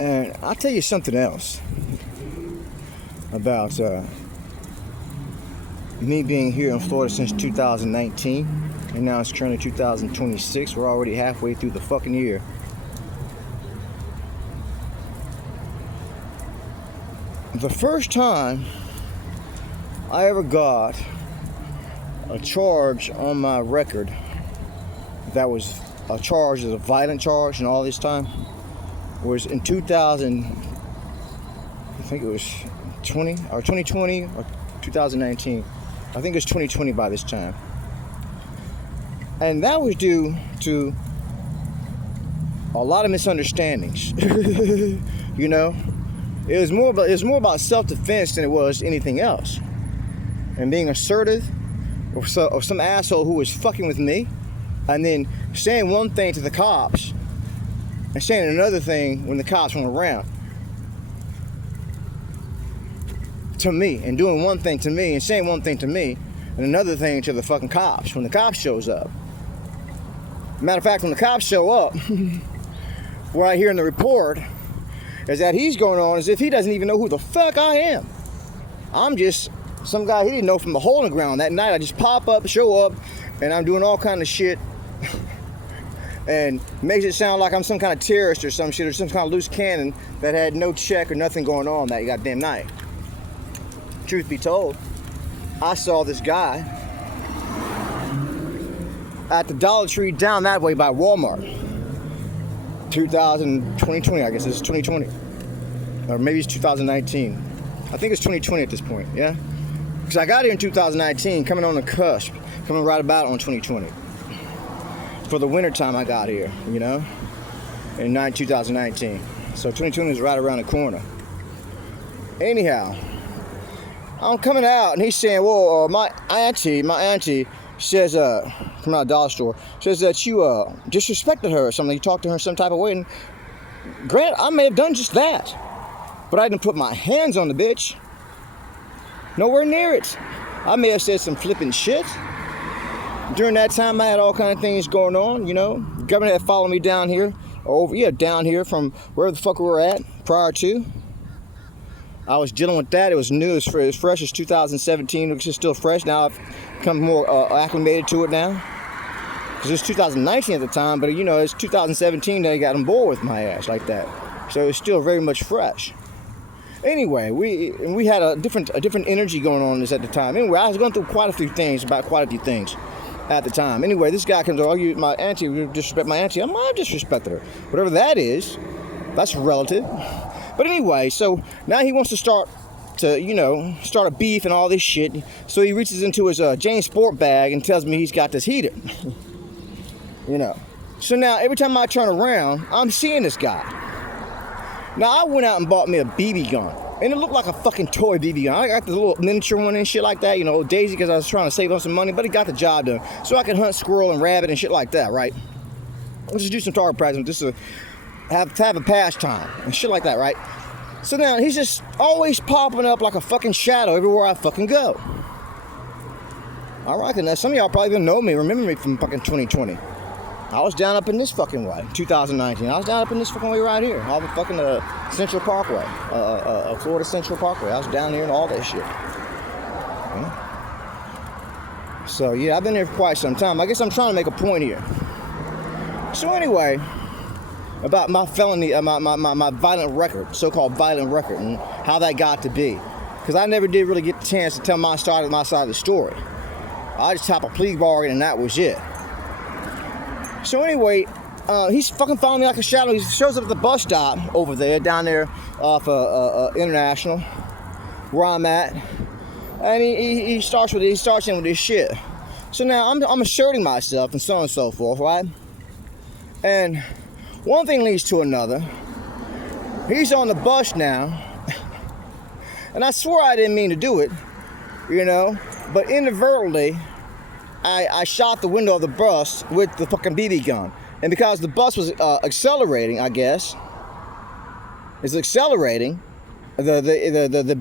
And I'll tell you something else about me being here in Florida since 2019, and now it's currently 2026. We're already halfway through the fucking year. The first time I ever got a charge on my record that was a charge, as a violent charge, and all this time was in 2000. I think it was 2020 or 2019. I think it was 2020 by this time, and that was due to a lot of misunderstandings. You know, it was more about self-defense than it was anything else, and being assertive of some asshole who was fucking with me, and then saying one thing to the cops and saying another thing when the cops weren't around to me, and doing one thing to me and saying one thing to me and another thing to the fucking cops when the cops shows up. Matter of fact, when the cops show up, what I hear in the report is that he's going on as if he doesn't even know who the fuck I am. I'm just some guy he didn't know from the hole in the ground. That night I just pop up, show up, and I'm doing all kind of shit and makes it sound like I'm some kind of terrorist or some shit, or some kind of loose cannon that had no check or nothing going on that goddamn night. Truth be told, I saw this guy at the Dollar Tree down that way by Walmart. 2020, I guess this is 2020, or maybe it's 2019. I think it's 2020 at this point, yeah? Because I got here in 2019, coming on the cusp, coming right about on 2020. For the winter time I got here, you know, in 2019. So 2020 is right around the corner. Anyhow, I'm coming out and he's saying, well, my auntie says, from our dollar store, says that you disrespected her or something. You talked to her some type of way. And granted, I may have done just that, but I didn't put my hands on the bitch. Nowhere near it. I may have said some flipping shit. During that time, I had all kind of things going on, you know. The government had followed me down here, down here from wherever the fuck we were at prior to. I was dealing with that. It was new, it was fresh as 2017, which is still fresh. Now I've become more acclimated to it now. Because it's 2019 at the time, but you know, it's 2017 that I got on board with my ass like that. So it's still very much fresh. Anyway, we had a different energy going on this at the time. Anyway, I was going through quite a few things at the time. Anyway, this guy comes to argue my auntie, you disrespect my auntie. I'm not disrespecting her. Whatever that is, that's relative. But anyway, so now he wants to start a beef and all this shit. So he reaches into his Jane Sport bag and tells me he's got this heater. You know. So now every time I turn around, I'm seeing this guy. Now I went out and bought me a BB gun. And it looked like a fucking toy BB gun. I got the little miniature one and shit like that, you know, Daisy, because I was trying to save up some money, but it got the job done. So I could hunt squirrel and rabbit and shit like that, right? Let's just do some target practice just to have a pastime and shit like that, right? So now he's just always popping up like a fucking shadow everywhere I fucking go. I reckon that some of y'all probably even know me, remember me from fucking 2020. I was down up in this fucking way, 2019. I was down up in this fucking way right here, all the fucking Central Parkway, Florida Central Parkway. I was down here and all that shit. Yeah. So yeah, I've been here for quite some time. I guess I'm trying to make a point here. So anyway, about my felony, my violent record, so-called violent record, and how that got to be. Because I never did really get the chance to tell my side of the story. I just typed a plea bargain and that was it. So anyway, he's fucking following me like a shadow. He shows up at the bus stop over there, down there off International, where I'm at, and he starts in with this shit. So now I'm asserting myself and so on and so forth, right? And one thing leads to another. He's on the bus now, and I swear I didn't mean to do it, you know, but inadvertently, I shot the window of the bus with the fucking BB gun. And because the bus was accelerating, I guess, the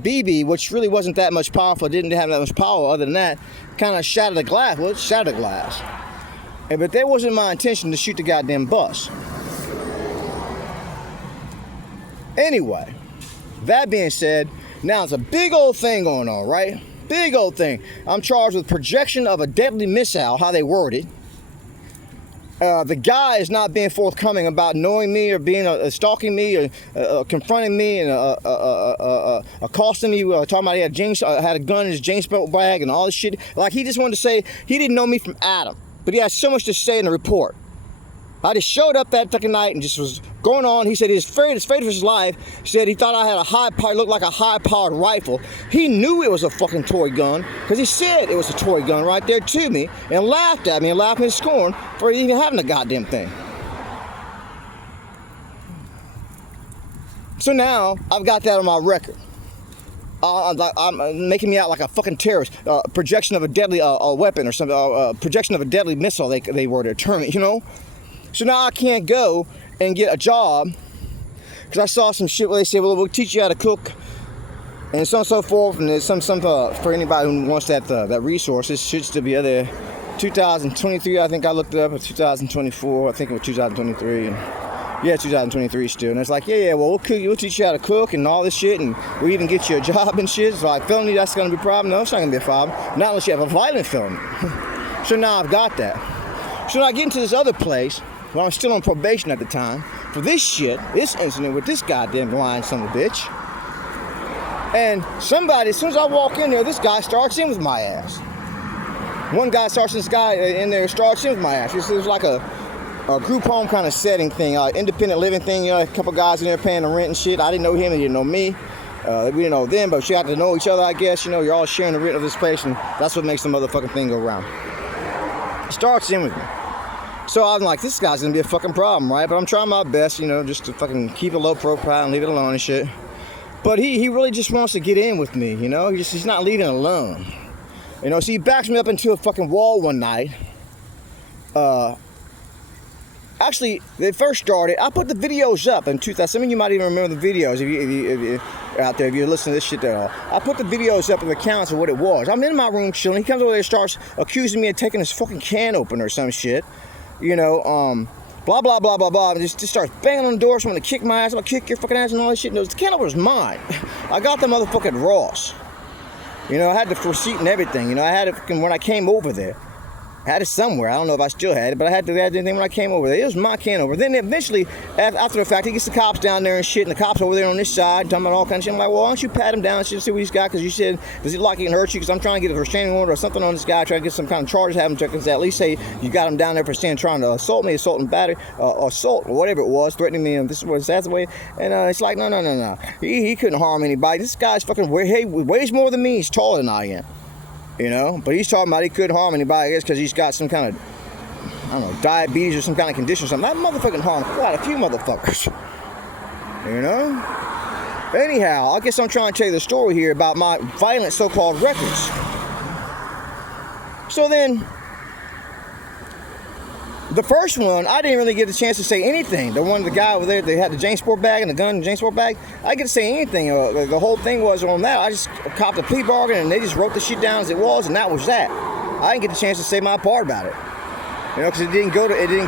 BB, which really wasn't that much powerful, didn't have that much power other than that, kind of shattered the glass. Well, it shattered the glass. But that wasn't my intention to shoot the goddamn bus. Anyway, that being said, now it's a big old thing going on, right? Big old thing. I'm charged with projection of a deadly missile, how they word it. The guy is not being forthcoming about knowing me or being stalking me or confronting me and accosting me, talking about he had a gun in his jeans bag and all this shit. Like, he just wanted to say he didn't know me from Adam, but he had so much to say in the report. I just showed up that fucking night and just was going on. He said his afraid for his life. He said he thought I had looked like a high-powered rifle. He knew it was a fucking toy gun because he said it was a toy gun right there to me and laughed at me and laughed in scorn for even having a goddamn thing. So now I've got that on my record. I'm making me out like a fucking terrorist. Projection of a deadly weapon or something. Projection of a deadly missile. They were to term it, you know. So now I can't go and get a job because I saw some shit where they said, well, we'll teach you how to cook and so on and so forth. And there's some for anybody who wants that resource. It should still be there. 2023, I think I looked it up. Or 2024, I think it was 2023. And yeah, 2023 still. And it's like, yeah, well, we'll teach you how to cook and all this shit, and we'll even get you a job and shit. So like, felony, that's going to be a problem? No, it's not going to be a problem. Not unless you have a violent felony. So now I've got that. So now I get into this other place. Well, I'm still on probation at the time for this shit, this incident with this goddamn lying son of a bitch. And somebody, as soon as I walk in there, this guy starts in with my ass. One guy starts in with my ass. It was like a group home kind of setting thing, independent living thing. You know, a couple guys in there paying the rent and shit. I didn't know him, he didn't know me. We didn't know them, but we got to know each other, I guess. You know, you're all sharing the rent of this place, and that's what makes the motherfucking thing go round. Starts in with me. So I'm like, this guy's gonna be a fucking problem, right? But I'm trying my best, you know, just to fucking keep a low profile and leave it alone and shit. But he really just wants to get in with me, you know? He's not leaving alone. You know, so he backs me up into a fucking wall one night. Actually, they first started, I put the videos up in 2000. Some of you might even remember the videos if you out there, if you're listening to this shit at all. I put the videos up in the accounts of what it was. I'm in my room chilling. He comes over there and starts accusing me of taking his fucking can opener or some shit. You know, blah, blah, blah, blah, blah. And just starts banging on the door. So I'm going to kick my ass. I'm going to kick your fucking ass and all this shit. And the can opener's mine. I got the motherfucking Ross. You know, I had the receipt and everything. You know, I had it when I came over there. I had it somewhere. I don't know if I still had it, but I had the thing when I came over there. It was my can over. Then eventually, after the fact, he gets the cops down there and shit, and the cops over there on this side, talking about all kinds of shit. I'm like, well, why don't you pat him down and shit, see what he's got? Because you said, does he like he can hurt you? Because I'm trying to get a restraining order or something on this guy, trying to get some kind of charges, have him check, at least say you got him down there for trying to assault me, assault and battery, assault, or whatever it was, threatening me, and this was that's the way. And it's like, no. He couldn't harm anybody. This guy's fucking weighs more than me. He's taller than I am. You know, but he's talking about he couldn't harm anybody, I guess, because he's got some kind of, I don't know, diabetes or some kind of condition or something. That motherfucking harmed quite a few motherfuckers. You know? Anyhow, I guess I'm trying to tell you the story here about my violent so-called records. So then, the first one, I didn't really get a chance to say anything. The one, the guy over there, they had the JanSport bag and the gun in the JanSport bag. I didn't get to say anything. The whole thing was on that. I just copped a plea bargain and they just wrote the shit down as it was, and that was that. I didn't get a chance to say my part about it. You know, because it didn't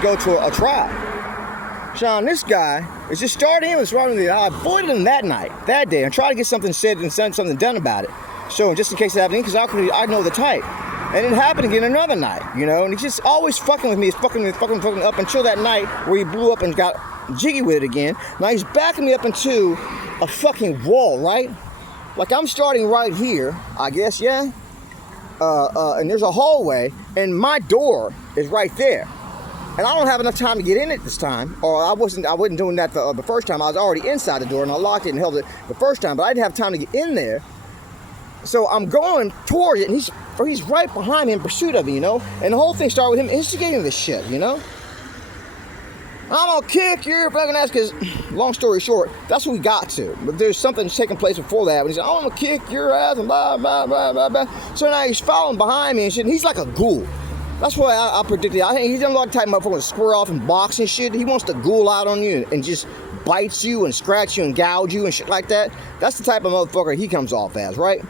go to a trial. Sean, this guy is just starting in with me. I avoided him that night, that day, and tried to get something said and something done about it. So just in case it happened, because I know the type. And it happened again another night, you know, and he's just always fucking with me. He's fucking up until that night where he blew up and got jiggy with it again. Now he's backing me up into a fucking wall, right? Like I'm starting right here, I guess, yeah? And there's a hallway, and my door is right there. And I don't have enough time to get in it this time, or I wasn't doing that the first time. I was already inside the door, and I locked it and held it the first time, but I didn't have time to get in there. So I'm going towards it, and he's right behind me in pursuit of me, you know? And the whole thing started with him instigating this shit, you know? I'm gonna kick your fucking ass, because, long story short, that's what we got to. But there's something taking place before that, when he said, I'm gonna kick your ass, and blah, blah, blah, blah, blah. So now he's following behind me and shit, and he's like a ghoul. That's what I predicted. I think he's not like the type of motherfucker to square off and box and shit. He wants to ghoul out on you and just bites you and scratch you and gouge you and shit like that. That's the type of motherfucker he comes off as, right?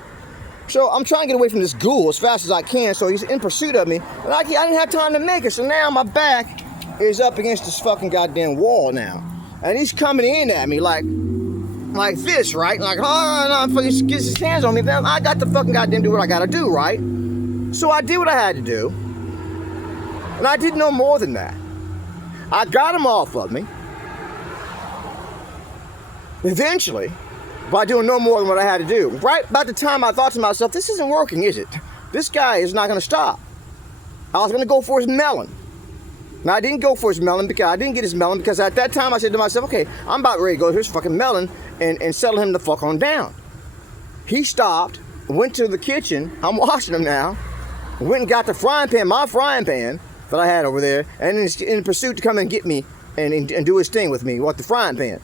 So I'm trying to get away from this ghoul as fast as I can, so he's in pursuit of me, and I didn't have time to make it, so now my back is up against this fucking goddamn wall now. And he's coming in at me like, like this, right? Like, oh, no, fucking gets his hands on me. Then I got to fucking goddamn do what I gotta do, right? So I did what I had to do. And I did no more than that. I got him off of me. Eventually, by doing no more than what I had to do. Right about the time I thought to myself, this isn't working, is it? This guy is not gonna stop. I was gonna go for his melon. Now I didn't go for his melon because I didn't get his melon because at that time I said to myself, okay, I'm about ready to go. Here's fucking melon and settle him the fuck on down. He stopped, went to the kitchen. I'm washing him now. Went and got the frying pan, my frying pan that I had over there, and in pursuit to come and get me and do his thing with me with the frying pan.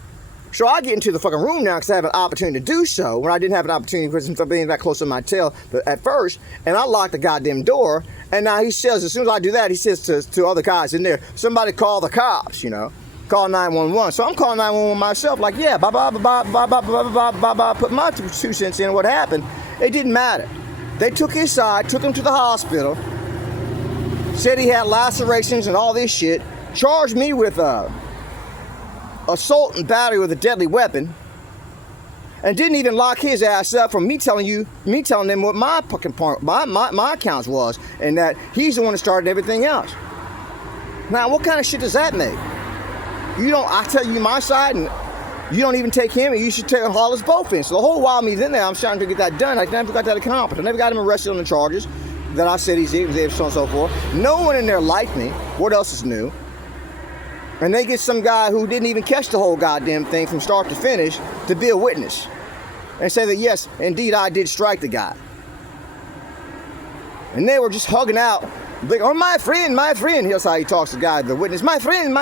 So I get into the fucking room now because I have an opportunity to do so when I didn't have an opportunity because I'm being that close to my tail at first, and I locked the goddamn door. And now he says, as soon as I do that, he says to other guys in there, somebody call the cops, you know, call 911. So I'm calling 911 myself, like, yeah, put my 2 cents in. What happened? It didn't matter. They took his side, took him to the hospital, said he had lacerations and all this shit, charged me with assault and battery with a deadly weapon, and didn't even lock his ass up from me telling them what my fucking part, my accounts was, and that he's the one that started everything else. Now, what kind of shit does that make? I tell you my side, and you don't even take him, and you should haul us both in. So the whole while me's in there, I'm trying to get that done. I never got that accomplished. I never got him arrested on the charges that I said he's so on and so forth. No one in there liked me. What else is new? And they get some guy who didn't even catch the whole goddamn thing from start to finish to be a witness and say that, yes, indeed, I did strike the guy. And they were just hugging out, like, oh, my friend. Here's how he talks to the guy, the witness. My friend.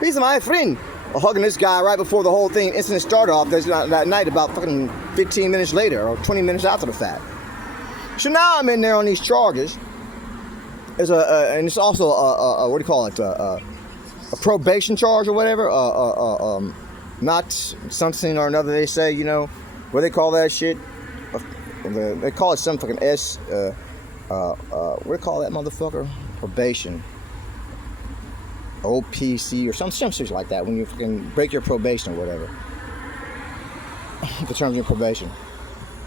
He's my friend. Hugging this guy right before the whole incident started off that night, about fucking 15 minutes later or 20 minutes after the fact. So now I'm in there on these charges. And it's also what do you call it? A probation charge or whatever, not something or another. They say, you know, what they call that shit. They call it some fucking what do they call that motherfucker? Probation, OPC or some shit like that. When you fucking break your probation or whatever, the terms of your probation.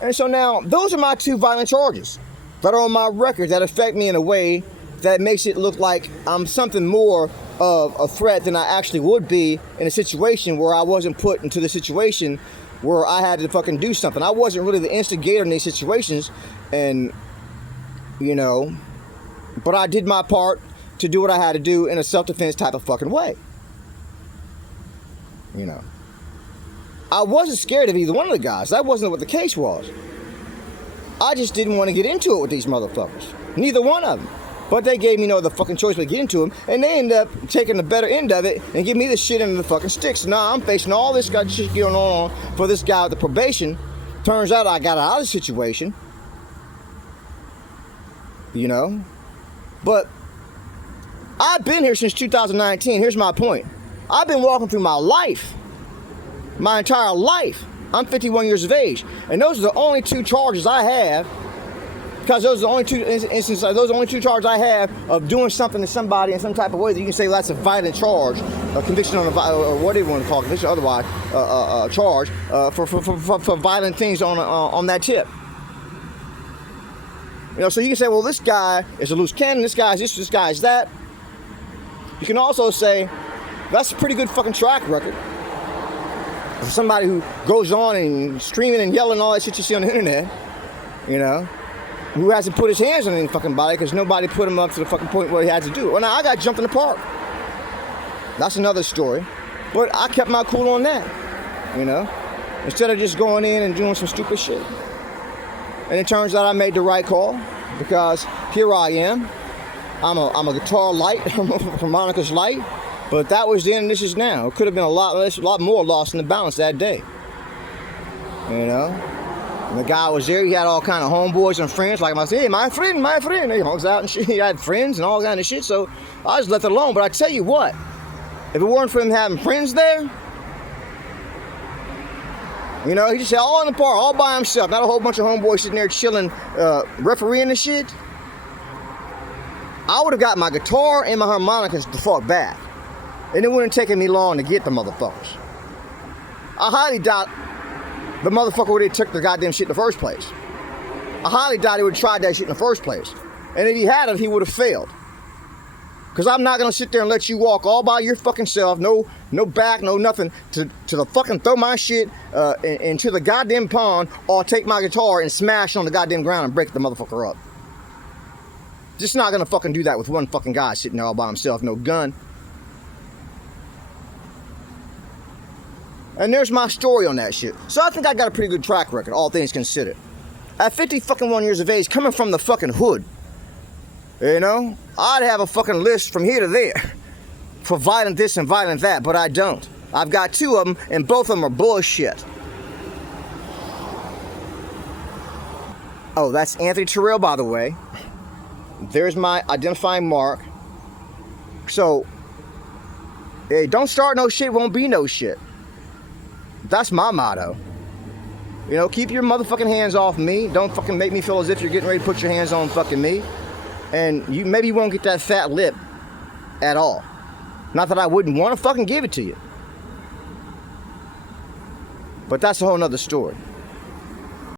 And so now those are my 2 violent charges that are on my record that affect me in a way that makes it look like I'm something more of a threat than I actually would be in a situation where I wasn't put into the situation where I had to fucking do something. I wasn't really the instigator in these situations, and, you know, but I did my part to do what I had to do in a self-defense type of fucking way. You know. I wasn't scared of either one of the guys. That wasn't what the case was. I just didn't want to get into it with these motherfuckers. Neither one of them. But they gave me no other fucking choice but to get into them, and they ended up taking the better end of it and give me the shit into the fucking sticks. So now I'm facing all this kind of shit going on for this guy with the probation. Turns out I got out of the situation. You know? But I've been here since 2019. Here's my point. I've been walking through my life. My entire life. I'm 51 years of age. And those are the only 2 charges I have. Because those are the only 2 instances, those are the only 2 charges I have of doing something to somebody in some type of way that you can say, well, that's a violent charge, a conviction on or whatever you want to call it, conviction or otherwise, charge for violent things on that tip. You know, so you can say, well, this guy is a loose cannon, this guy is this guy is that. You can also say, that's a pretty good fucking track record. For somebody who goes on and screaming and yelling all that shit you see on the internet, you know, who hasn't put his hands on any fucking body because nobody put him up to the fucking point where he had to do it. Well, now I got jumped in the park. That's another story. But I kept my cool on that, you know, instead of just going in and doing some stupid shit. And it turns out I made the right call because here I am. I'm a guitar light, I'm a harmonicas light, but that was then, this is now. It could have been a lot more lost in the balance that day, you know. And the guy was there, he had all kind of homeboys and friends, like I said, hey, my friend, he hangs out and shit, he had friends and all kind of shit, so I just left it alone. But I tell you what, if it weren't for him having friends there, you know, he just had all in the park, all by himself, not a whole bunch of homeboys sitting there chilling, refereeing and shit, I would have got my guitar and my harmonicas the fuck back. And it wouldn't have taken me long to get the motherfuckers. I highly doubt the motherfucker would have took the goddamn shit in the first place. I highly doubt he would have tried that shit in the first place. And if he had it, he would have failed. Because I'm not going to sit there and let you walk all by your fucking self, no back, no nothing, to the fucking throw my shit into the goddamn pond, or take my guitar and smash on the goddamn ground and break the motherfucker up. Just not going to fucking do that with one fucking guy sitting there all by himself, no gun. And there's my story on that shit. So I think I got a pretty good track record, all things considered. At 50 fucking 1 years of age, coming from the fucking hood, you know, I'd have a fucking list from here to there for violent this and violent that, but I don't. I've got 2 of them, and both of them are bullshit. Oh, that's Anthony Terrell, by the way. There's my identifying mark. So, hey, don't start no shit, won't be no shit. That's my motto. You know, keep your motherfucking hands off me. Don't fucking make me feel as if you're getting ready to put your hands on fucking me. And you maybe won't get that fat lip at all. Not that I wouldn't want to fucking give it to you. But that's a whole nother story.